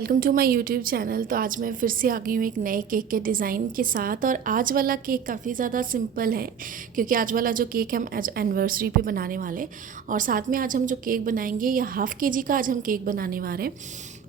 Welcome to my YouTube channel. तो आज मैं फिर से आ गई हूँ एक नए केक के डिज़ाइन के साथ। और आज वाला केक काफ़ी ज़्यादा सिंपल है क्योंकि आज वाला जो केक हम आज एनिवर्सरी पे बनाने वाले, और साथ में आज हम जो केक बनाएंगे या हाफ़ केजी का आज हम केक बनाने वाले हैं।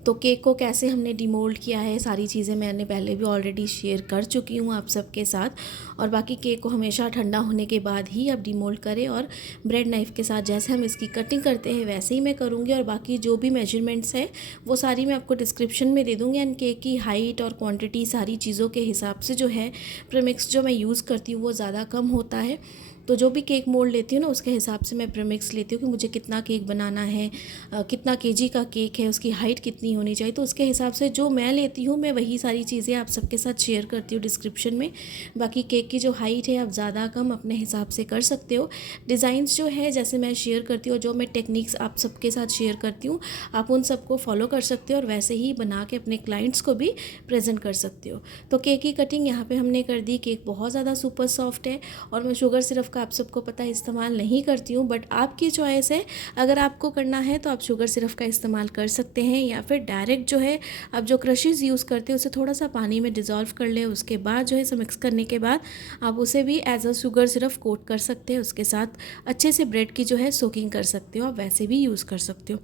तो केक को कैसे हमने डिमोल्ड किया है, सारी चीज़ें मैंने पहले भी ऑलरेडी शेयर कर चुकी हूँ आप सबके साथ। और बाकी केक को हमेशा ठंडा होने के बाद ही आप डिमोल्ड करें, और ब्रेड नाइफ़ के साथ जैसे हम इसकी कटिंग करते हैं वैसे ही मैं करूँगी। और बाकी जो भी मेजरमेंट्स हैं वो सारी मैं आपको डिस्क्रिप्शन में दे दूँगी। एंड केक की हाइट और क्वांटिटी सारी चीज़ों के हिसाब से जो है प्रीमिक्स जो मैं यूज़ करती हूँ वो ज़्यादा कम होता है। तो जो भी केक मोल्ड लेती हूँ ना उसके हिसाब से मैं प्रीमिक्स लेती हूँ कि मुझे कितना केक बनाना है, कितना केजी का केक है, उसकी हाइट कितनी होनी चाहिए। तो उसके हिसाब से जो मैं लेती हूँ मैं वही सारी चीज़ें आप सबके साथ शेयर करती हूँ डिस्क्रिप्शन में। बाकी केक की जो हाइट है आप ज़्यादा कम अपने हिसाब से कर सकते हो। डिज़ाइंस जो है जैसे मैं शेयर करती हूँ, जो मैं टेक्निक्स आप सबके साथ शेयर करती हूँ, आप उन सबको फॉलो कर सकते हो और वैसे ही बना के अपने क्लाइंट्स को भी प्रेजेंट कर सकते हो। तो केक की कटिंग यहाँ पे हमने कर दी। केक बहुत ज़्यादा सुपर सॉफ्ट है और मैं शुगर सिरप का आप सबको पता है इस्तेमाल नहीं करती हूँ, बट आपकी चॉइस है। अगर आपको करना है तो आप शुगर सिरप का इस्तेमाल कर सकते हैं, या फिर डायरेक्ट जो है आप जो क्रशेज़ यूज़ करते हैं उसे थोड़ा सा पानी में डिज़ोल्व कर ले, उसके बाद जो है इसे मिक्स करने के बाद आप उसे भी as a sugar syrup coat कर सकते हैं। उसके साथ अच्छे से ब्रेड की जो है सोकिंग कर सकते हो, आप वैसे भी यूज़ कर सकते हो।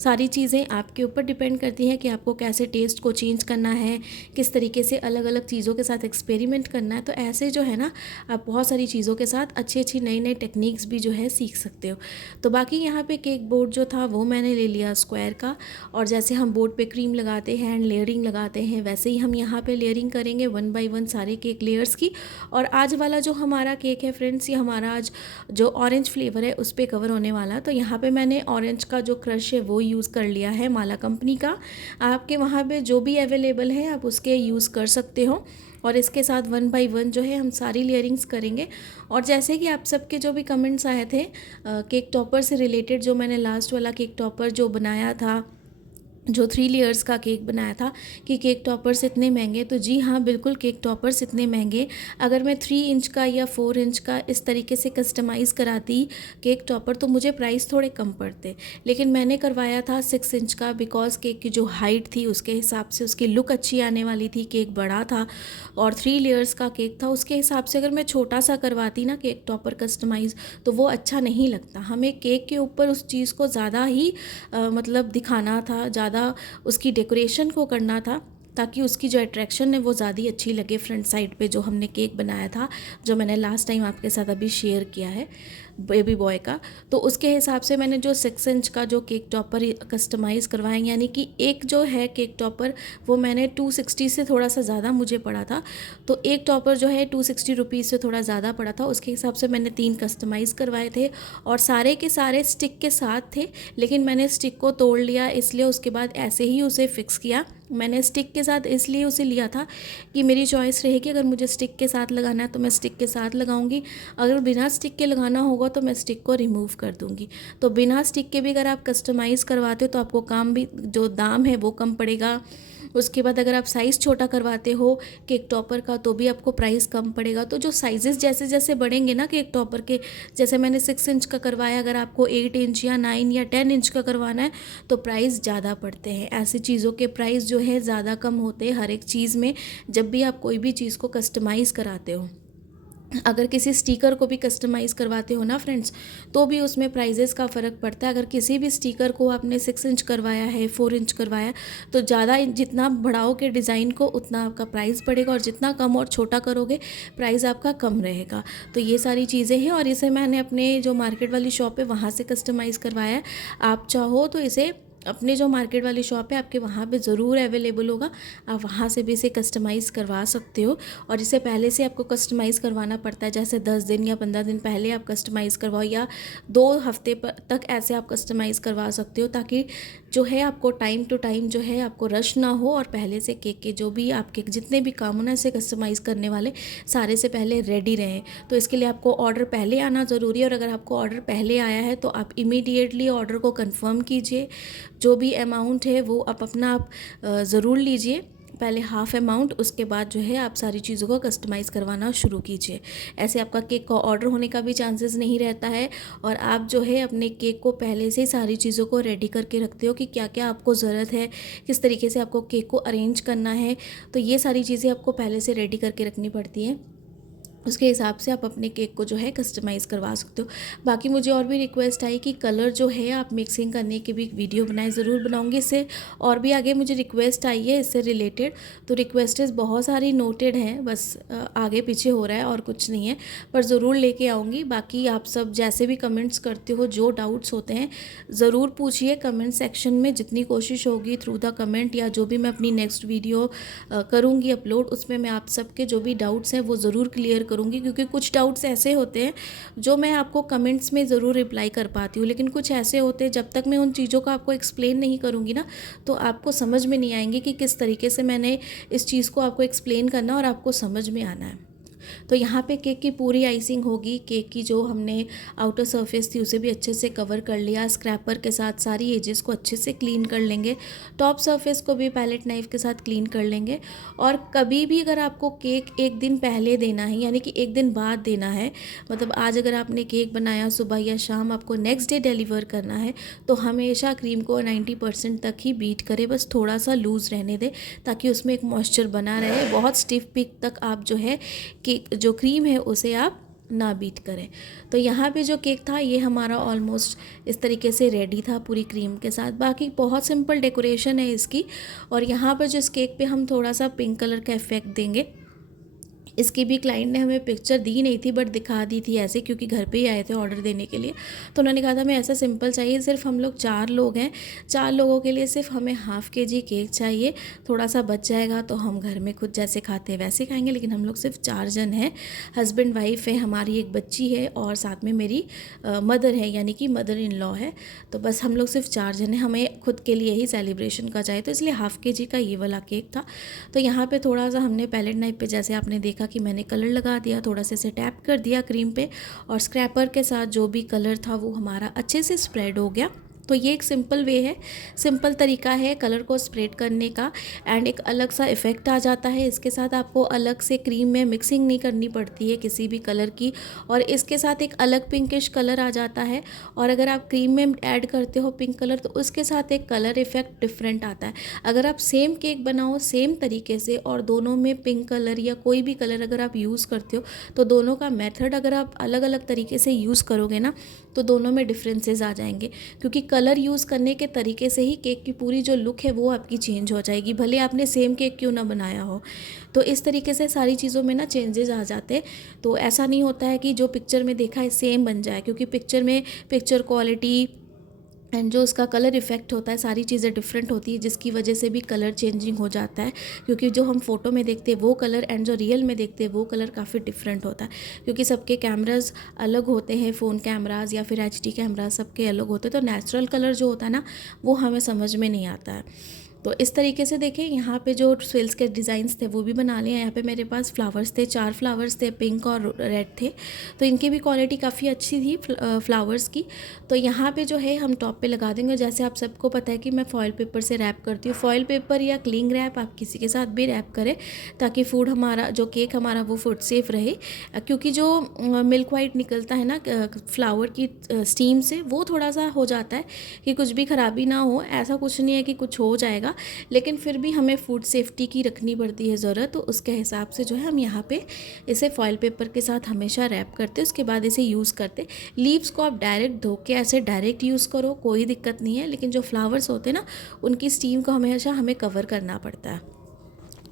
सारी चीज़ें आपके ऊपर डिपेंड करती हैं कि आपको कैसे टेस्ट को चेंज करना है, किस तरीके से अलग अलग चीज़ों के साथ एक्सपेरिमेंट करना है। तो ऐसे जो है ना आप बहुत सारी चीज़ों के साथ अच्छी अच्छी नई नई टेक्निक्स भी जो है सीख सकते हो। तो बाकी यहाँ पे केक बोर्ड जो था वो मैंने ले लिया स्क्वायर का, और जैसे हम बोर्ड पे क्रीम लगाते हैं एंड लेयरिंग लगाते हैं वैसे ही हम यहाँ पे लेयरिंग करेंगे 1 बाय 1 सारे केक लेयर्स की। और आज वाला जो हमारा केक है फ्रेंड्स, ये हमारा आज जो ऑरेंज फ्लेवर है उस पर कवर होने वाला है। तो यहाँ पे मैंने ऑरेंज का जो क्रश है वो यूज़ कर लिया है माला कंपनी का। आपके वहाँ पे जो भी अवेलेबल है आप उसके यूज़ कर सकते हो। और इसके साथ 1 बाय 1 जो है हम सारी लेयरिंग्स करेंगे। और जैसे कि आप सबके जो भी कमेंट्स आए थे केक टॉपर से रिलेटेड, जो मैंने लास्ट वाला केक टॉपर जो बनाया था, जो 3 लेयर्स का केक बनाया था, कि केक टॉपर्स इतने महंगे, तो जी हाँ बिल्कुल केक टॉपर्स इतने महंगे। अगर मैं 3 इंच का या 4 इंच का इस तरीके से कस्टमाइज़ कराती केक टॉपर तो मुझे प्राइस थोड़े कम पड़ते, लेकिन मैंने करवाया था 6 इंच का, बिकॉज केक की जो हाइट थी उसके हिसाब से उसकी लुक अच्छी आने वाली थी। केक बड़ा था और 3 लेयर्स का केक था, उसके हिसाब से अगर मैं छोटा सा करवाती ना केक टॉपर कस्टमाइज़ तो वो अच्छा नहीं लगता। हमें केक के ऊपर उस चीज़ को ज़्यादा ही मतलब दिखाना था, ज़्यादा उसकी डेकोरेशन को करना था, ताकि उसकी जो अट्रैक्शन है वो ज़्यादा अच्छी लगे फ्रंट साइड पे जो हमने केक बनाया था, जो मैंने लास्ट टाइम आपके साथ अभी शेयर किया है बेबी बॉय का। तो उसके हिसाब से मैंने जो 6 इंच का जो केक टॉपर कस्टमाइज़ करवाएंगे, यानी कि एक जो है केक टॉपर वो मैंने 260 से थोड़ा सा ज़्यादा मुझे पड़ा था। तो एक टॉपर जो है 260 रुपीज़ से थोड़ा ज़्यादा पड़ा था, उसके हिसाब से मैंने 3 कस्टमाइज़ करवाए थे। और सारे के सारे स्टिक के साथ थे, लेकिन मैंने स्टिक को तोड़ लिया, इसलिए उसके बाद ऐसे ही उसे फिक्स किया। मैंने स्टिक के साथ इसलिए उसे लिया था कि मेरी चॉइस रहेगी, अगर मुझे स्टिक के साथ लगाना है तो मैं स्टिक के साथ लगाऊंगी, अगर बिना स्टिक के लगाना होगा तो मैं स्टिक को रिमूव कर दूंगी। तो बिना स्टिक के भी अगर आप कस्टमाइज़ करवाते हो तो आपको काम भी, जो दाम है वो कम पड़ेगा। उसके बाद अगर आप साइज़ छोटा करवाते हो केक टॉपर का तो भी आपको प्राइस कम पड़ेगा। तो जो साइजेस जैसे जैसे बढ़ेंगे ना केक टॉपर के, जैसे मैंने 6 इंच का करवाया, अगर आपको 8 इंच या 9 या 10 इंच का करवाना है तो प्राइस ज़्यादा पड़ते हैं। ऐसी चीज़ों के प्राइस जो है ज़्यादा कम होते हैं हर एक चीज़ में, जब भी आप कोई भी चीज़ को कस्टमाइज़ कराते हो। अगर किसी स्टिकर को भी कस्टमाइज़ करवाते हो ना फ्रेंड्स, तो भी उसमें प्राइजेस का फ़र्क पड़ता है। अगर किसी भी स्टिकर को आपने 6 इंच करवाया है, 4 इंच करवाया, तो ज़्यादा जितना बढ़ाओगे डिज़ाइन को उतना आपका प्राइस बढ़ेगा, और जितना कम और छोटा करोगे प्राइस आपका कम रहेगा। तो ये सारी चीज़ें हैं, और इसे मैंने अपने जो मार्केट वाली शॉप है वहाँ से कस्टमाइज़ करवाया है। आप चाहो तो इसे अपने जो मार्केट वाली शॉप है आपके वहाँ पे ज़रूर अवेलेबल होगा, आप वहाँ से भी इसे कस्टमाइज़ करवा सकते हो। और इसे पहले से आपको कस्टमाइज़ करवाना पड़ता है, जैसे 10 दिन या 15 दिन पहले आप कस्टमाइज़ करवाओ, या 2 हफ्ते तक ऐसे आप कस्टमाइज़ करवा सकते हो, ताकि जो है आपको टाइम टू टाइम जो है आपको रश ना हो, और पहले से केक के जो भी आपके जितने भी काम हो ना इसे कस्टमाइज़ करने वाले सारे से पहले रेडी रहें। तो इसके लिए आपको ऑर्डर पहले आना ज़रूरी है, और अगर आपको ऑर्डर पहले आया है तो आप इमीडिएटली ऑर्डर को कंफर्म कीजिए। जो भी अमाउंट है वो आप अपना आप ज़रूर लीजिए, पहले हाफ़ अमाउंट, उसके बाद जो है आप सारी चीज़ों को कस्टमाइज़ करवाना शुरू कीजिए। ऐसे आपका केक का ऑर्डर होने का भी चांसेस नहीं रहता है और आप जो है अपने केक को पहले से ही सारी चीज़ों को रेडी करके रखते हो कि क्या क्या आपको ज़रूरत है, किस तरीके से आपको केक को अरेंज करना है। तो ये सारी चीज़ें आपको पहले से रेडी करके रखनी पड़ती हैं। उसके हिसाब से आप अपने केक को जो है कस्टमाइज़ करवा सकते हो। बाकी मुझे और भी रिक्वेस्ट आई कि कलर जो है आप मिक्सिंग करने की भी वीडियो बनाएं, ज़रूर बनाऊंगी इससे। और भी आगे मुझे रिक्वेस्ट आई है इससे रिलेटेड, तो रिक्वेस्टेस बहुत सारी नोटेड हैं, बस आगे पीछे हो रहा है और कुछ नहीं है, पर ज़रूर लेके आऊँगी। बाकी आप सब जैसे भी कमेंट्स करते हो, जो डाउट्स होते हैं ज़रूर पूछिए कमेंट सेक्शन में। जितनी कोशिश होगी थ्रू द कमेंट या जो भी मैं अपनी नेक्स्ट वीडियो करूँगी अपलोड, उसमें मैं आप सबके जो भी डाउट्स हैं वो ज़रूर क्लियर करूँगी, क्योंकि कुछ डाउट्स ऐसे होते हैं जो मैं आपको कमेंट्स में ज़रूर रिप्लाई कर पाती हूँ, लेकिन कुछ ऐसे होते हैं जब तक मैं उन चीज़ों को आपको एक्सप्लेन नहीं करूँगी ना, तो आपको समझ में नहीं आएंगे कि किस तरीके से मैंने इस चीज़ को आपको एक्सप्लेन करना और आपको समझ में आना है। तो यहाँ पे केक की पूरी आइसिंग होगी। केक की जो हमने आउटर सरफेस थी उसे भी अच्छे से कवर कर लिया, स्क्रैपर के साथ सारी एजेस को अच्छे से क्लीन कर लेंगे, टॉप सरफेस को भी पैलेट नाइफ के साथ क्लीन कर लेंगे। और कभी भी अगर आपको केक एक दिन पहले देना है, यानी कि एक दिन बाद देना है, मतलब आज अगर आपने केक बनाया सुबह या शाम, आपको नेक्स्ट डे डिलीवर करना है, तो हमेशा क्रीम को 90% तक ही बीट करें, बस थोड़ा सा लूज़ रहने दें ताकि उसमें एक मॉइस्चर बना रहे। बहुत स्टिफ पिक तक आप जो है केक जो क्रीम है उसे आप ना बीट करें। तो यहाँ पे जो केक था ये हमारा ऑलमोस्ट इस तरीके से रेडी था पूरी क्रीम के साथ। बाकी बहुत सिंपल डेकोरेशन है इसकी। और यहाँ पर जो इस केक पे हम थोड़ा सा पिंक कलर का इफ़ेक्ट देंगे। इसकी भी क्लाइंट ने हमें पिक्चर दी नहीं थी बट दिखा दी थी ऐसे, क्योंकि घर पे ही आए थे ऑर्डर देने के लिए। तो उन्होंने कहा था हमें ऐसा सिंपल चाहिए, सिर्फ हम लोग 4 लोग हैं, 4 लोगों के लिए सिर्फ हमें हाफ़ केजी केक चाहिए, थोड़ा सा बच जाएगा तो हम घर में खुद जैसे खाते हैं वैसे खाएंगे, लेकिन हम लोग सिर्फ 4 जन हैं, हस्बैंड वाइफ है, हमारी एक बच्ची है और साथ में मेरी मदर है, यानी कि मदर इन लॉ है। तो बस हम लोग सिर्फ 4 जन हैं, हमें खुद के लिए ही सेलिब्रेशन का चाहिए, तो इसलिए हाफ़ केजी का ये वाला केक था। तो यहाँ पे थोड़ा सा हमने पैलेट नाइफ पे जैसे आपने देखा कि मैंने कलर लगा दिया, थोड़ा सा इसे टैप कर दिया क्रीम पे, और स्क्रैपर के साथ जो भी कलर था वो हमारा अच्छे से स्प्रेड हो गया। तो ये एक सिंपल वे है, सिंपल तरीका है कलर को स्प्रेड करने का, एंड एक अलग सा इफ़ेक्ट आ जाता है। इसके साथ आपको अलग से क्रीम में मिक्सिंग नहीं करनी पड़ती है किसी भी कलर की, और इसके साथ एक अलग पिंकिश कलर आ जाता है। और अगर आप क्रीम में ऐड करते हो पिंक कलर तो उसके साथ एक कलर इफ़ेक्ट डिफरेंट आता है। अगर आप सेम केक बनाओ सेम तरीके से और दोनों में पिंक कलर या कोई भी कलर अगर आप यूज़ करते हो, तो दोनों का मेथड अगर आप अलग अलग तरीके से यूज़ करोगे ना, तो दोनों में डिफरेंसेस आ जाएंगे, क्योंकि कलर यूज़ करने के तरीके से ही केक की पूरी जो लुक है वो आपकी चेंज हो जाएगी, भले आपने सेम केक क्यों ना बनाया हो। तो इस तरीके से सारी चीज़ों में ना चेंजेस आ जाते हैं। तो ऐसा नहीं होता है कि जो पिक्चर में देखा है सेम बन जाए, क्योंकि पिक्चर में पिक्चर क्वालिटी एंड जो उसका कलर इफ़ेक्ट होता है सारी चीज़ें डिफरेंट होती है, जिसकी वजह से भी कलर चेंजिंग हो जाता है। क्योंकि जो हम फ़ोटो में देखते हैं वो कलर एंड जो रियल में देखते हैं वो कलर काफ़ी डिफरेंट होता है, क्योंकि सबके कैमराज अलग होते हैं, फ़ोन कैमराज या फिर एचडी कैमराज सबके अलग होते हैं। तो नेचुरल कलर जो होता है ना वो हमें समझ में नहीं आता है। तो इस तरीके से देखें, यहाँ पे जो स्विल्स के डिज़ाइंस थे वो भी बना लिए। यहाँ पे मेरे पास फ्लावर्स थे, 4 फ्लावर्स थे, पिंक और रेड थे, तो इनकी भी क्वालिटी काफ़ी अच्छी थी फ्लावर्स की। तो यहाँ पे जो है हम टॉप पे लगा देंगे। जैसे आप सबको पता है कि मैं फॉयल पेपर से रैप करती हूँ, फॉयल पेपर या क्लिंग रैप आप किसी के साथ भी रैप करें, ताकि फूड हमारा जो केक हमारा वो फूड सेफ रहे। क्योंकि जो मिल्क वाइट निकलता है ना फ्लावर की स्टीम से, वो थोड़ा सा हो जाता है कि कुछ भी ख़राबी ना हो। ऐसा कुछ नहीं है कि कुछ हो जाएगा, लेकिन फिर भी हमें फूड सेफ्टी की रखनी पड़ती है ज़रूरत। तो उसके हिसाब से जो है हम यहाँ पे इसे फॉयल पेपर के साथ हमेशा रैप करते, उसके बाद इसे यूज़ करते। लीव्स को आप डायरेक्ट धो के ऐसे डायरेक्ट यूज़ करो, कोई दिक्कत नहीं है, लेकिन जो फ्लावर्स होते हैं ना उनकी स्टीम को हमेशा हमें कवर करना पड़ता है।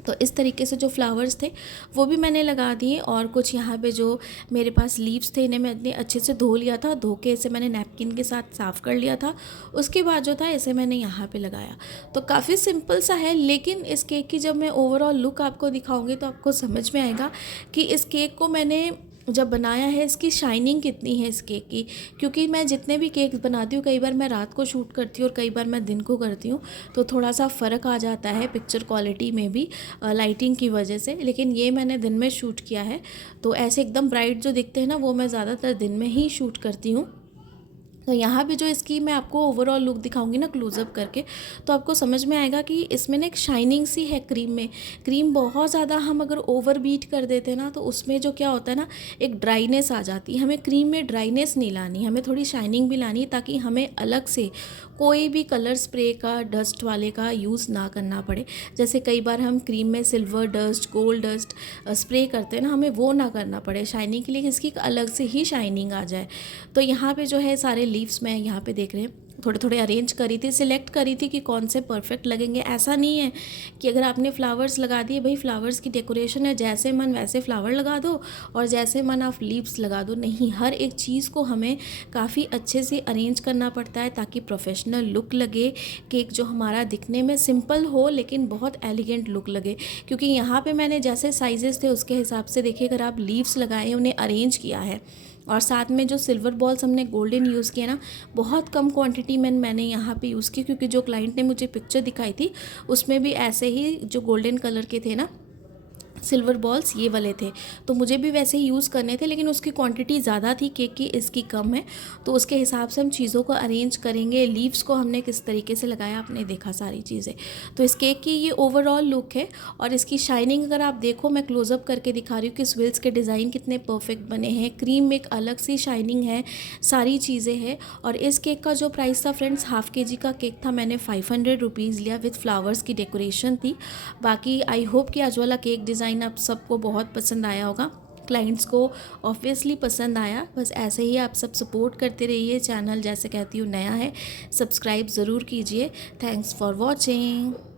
तो इस तरीके से जो फ्लावर्स थे वो भी मैंने लगा दिए, और कुछ यहाँ पे जो मेरे पास लीव्स थे इन्हें मैंने अच्छे से धो लिया था, धो के इसे मैंने नैपकिन के साथ साफ़ कर लिया था। उसके बाद जो था इसे मैंने यहाँ पे लगाया। तो काफ़ी सिंपल सा है, लेकिन इस केक की जब मैं ओवरऑल लुक आपको दिखाऊंगी तो आपको समझ में आएगा कि इस केक को मैंने जब बनाया है इसकी शाइनिंग कितनी है इस केक की। क्योंकि मैं जितने भी केक्स बनाती हूँ, कई बार मैं रात को शूट करती हूँ और कई बार मैं दिन को करती हूँ, तो थोड़ा सा फ़र्क आ जाता है पिक्चर क्वालिटी में भी लाइटिंग की वजह से। लेकिन ये मैंने दिन में शूट किया है, तो ऐसे एकदम ब्राइट जो दिखते हैं ना वो मैं ज़्यादातर दिन में ही शूट करती हूँ। तो यहाँ पे जो इसकी मैं आपको ओवरऑल लुक दिखाऊंगी ना क्लोजअप करके, तो आपको समझ में आएगा कि इसमें ना एक शाइनिंग सी है क्रीम में। क्रीम बहुत ज़्यादा हम अगर ओवर बीट कर देते हैं ना, तो उसमें जो क्या होता है ना, एक ड्राइनेस आ जाती है। हमें क्रीम में ड्राइनेस नहीं लानी, हमें थोड़ी शाइनिंग भी लानी है, ताकि हमें अलग से कोई भी कलर स्प्रे का डस्ट वाले का यूज़ ना करना पड़े। जैसे कई बार हम क्रीम में silver dust, gold dust spray करते हैं ना, हमें वो ना करना पड़े शाइनिंग के लिए, इसकी एक अलग से ही शाइनिंग आ जाए। तो यहाँ पे जो है सारे लीव्स मैं यहाँ पे देख रहे हैं थोड़े थोड़े अरेंज करी थी, सिलेक्ट करी थी कि कौन से परफेक्ट लगेंगे। ऐसा नहीं है कि अगर आपने फ्लावर्स लगा दिए, भाई फ्लावर्स की डेकोरेशन है, जैसे मन वैसे फ्लावर लगा दो और जैसे मन आप लीव्स लगा दो। नहीं, हर एक चीज़ को हमें काफ़ी अच्छे से अरेंज करना पड़ता है, ताकि प्रोफेशनल लुक लगे। केक जो हमारा दिखने में सिंपल हो लेकिन बहुत एलिगेंट लुक लगे। क्योंकि यहाँ पे मैंने जैसे साइजेस थे उसके हिसाब से देखिए, अगर आप लीव्स लगाए, उन्हें अरेंज किया है, और साथ में जो सिल्वर बॉल्स हमने गोल्डन यूज़ किए ना, बहुत कम क्वांटिटी में मैंने यहाँ पे यूज़ की, क्योंकि जो क्लाइंट ने मुझे पिक्चर दिखाई थी उसमें भी ऐसे ही जो गोल्डन कलर के थे ना सिल्वर बॉल्स, ये वाले थे। तो मुझे भी वैसे ही यूज़ करने थे, लेकिन उसकी क्वांटिटी ज़्यादा थी केक की, इसकी कम है। तो उसके हिसाब से हम चीज़ों को अरेंज करेंगे। लीव्स को हमने किस तरीके से लगाया, आपने देखा सारी चीज़ें। तो इस केक की ये ओवरऑल लुक है। और इसकी शाइनिंग अगर आप देखो, मैं क्लोजअप करके दिखा रही हूँ कि स्विल्स के डिज़ाइन कितने परफेक्ट बने हैं। क्रीम में एक अलग सी शाइनिंग है, सारी चीज़ें हैं। और इस केक का जो प्राइस था फ्रेंड्स, हाफ़ के जी का केक था, मैंने 500 रुपीज़ लिया, विथ फ्लावर्स की डेकोरेशन थी। बाकी आई होप कि आज वाला केक डिज़ाइन आप सबको बहुत पसंद आया होगा। क्लाइंट्स को ऑब्वियसली पसंद आया। बस ऐसे ही आप सब सपोर्ट करते रहिए। चैनल जैसे कहती हूँ नया है, सब्सक्राइब ज़रूर कीजिए। Thanks for watching.